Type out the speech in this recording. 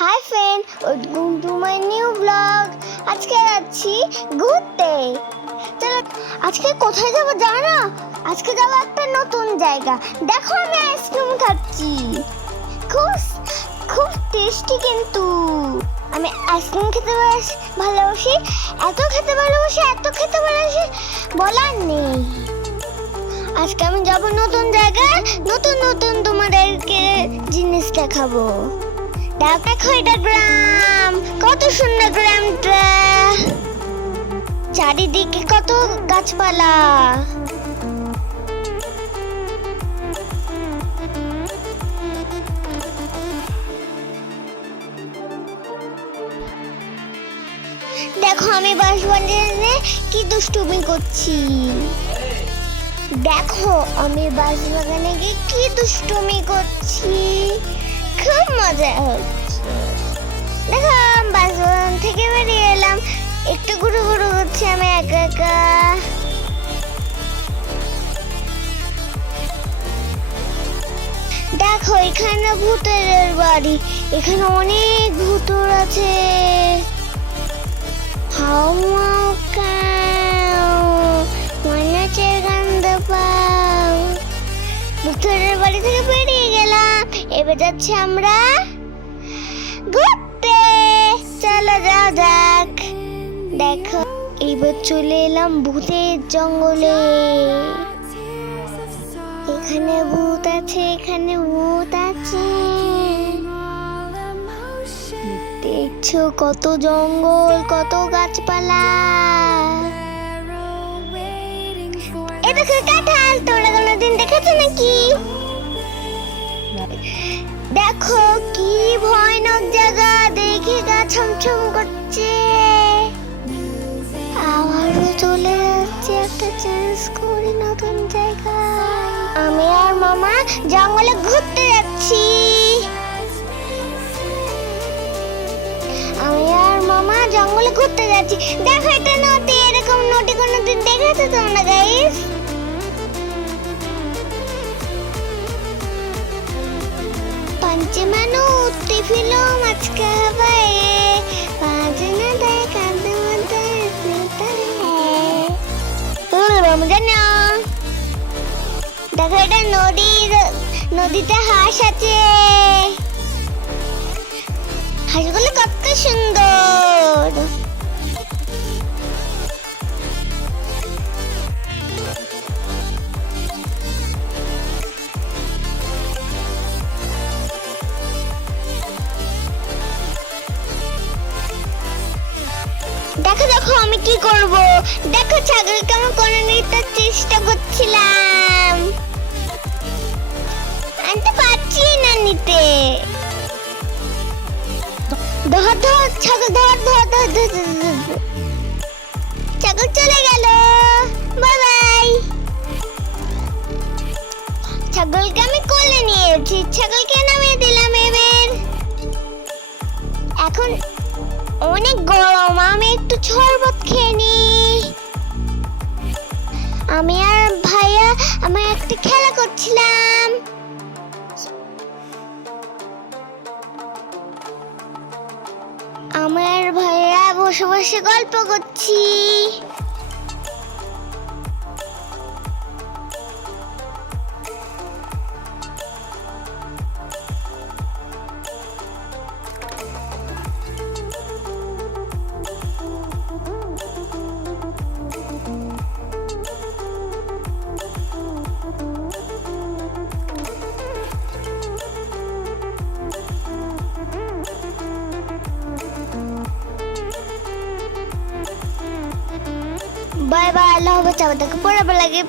Hi friend welcome to my new blog আজকে যাচ্ছি ঘুরতে। চলো, আজকে কোথায় যাব জানো আজকে যাব একটা নতুন জায়গা। দেখো আমি আইসক্রিম খাচ্ছি। খুব খুব টেস্টি কিন্তু। আমি আইসক্রিম খেতে ভালোবাসি। এত খেতে ভালোবাসি, এত খেতে ভালোবাসি, বলার নেই। আজকে আমি যাব নতুন জায়গায়, নতুন নতুন তোমাদেরকে জিনিস দেখাবো। কত সুন্দর গ্রামটা। চারিদিকে কত গাছপালা। দেখো আমি বাস বানিয়ে কি দুষ্টুমি করছি। দেখো আমি বাস বাগানে গিয়ে কি দুষ্টুমি করছি। দেখো, আমি থেকে বেরিয়ে এলাম। একটু ঘুরু ঘুরু করছি আমি একা একা। দেখো, এখানে ভূতের বাড়ি। এখানে অনেক ভূতর আছে। হাউ মাউ কাউ মনে ভূতের বাড়ি থেকে বেরিয়ে গেলাম। এবার যাচ্ছি আমরা যাও যাক দেখো এবার চলে এলাম ভূতের জঙ্গলে। এখানে ভূত আছে, এখানে ভূত আছে। দেখছ কত জঙ্গল, কত গাছপালা। এ দেখো কাঁঠাল তোমরা কোনোদিন দেখেছ নাকি? দেখো কি দেখে গা ছমছম করছে। আবারও চলে যাচ্ছে একটা চেঞ্জ করি নতুন জায়গায়। আমি আর মামা জঙ্গলে ঘুরতে যাচ্ছি। আমি আর মামা জঙ্গলে ঘুরতে যাচ্ছি। দেখো এটা নদী, এরকম নদী কোনোদিন দেখেছ তোমরা গাইস পাঞ্চে মানু উঠতে ফিলো রমজান। এটা নদীর নদীতে হাঁস আছে। হাঁসগুলো কত সুন্দর। দেখো দেখো আমি কি করব? দেখো ছাগলকে আমি কোনো নিতে চেষ্টা করছিলাম। আমি তো পারছি না নিতে। ধর ধর, ছাগল, ধর ধর ধর। ছাগল চলে গেল। Bye bye. ছাগলকে আমি কোলে নিয়েছি ছাগলকে নামিয়ে দিলাম এবার। এখন অনেক গরম, আমি একটু শরবত খেয়ে নি। আমি আর ভাইয়া আমার একটা খেলা করছিলাম। আমার ভাইয়া বসে বসে গল্প করছি। बाय बाय अल्लाह बचा बता पूरा के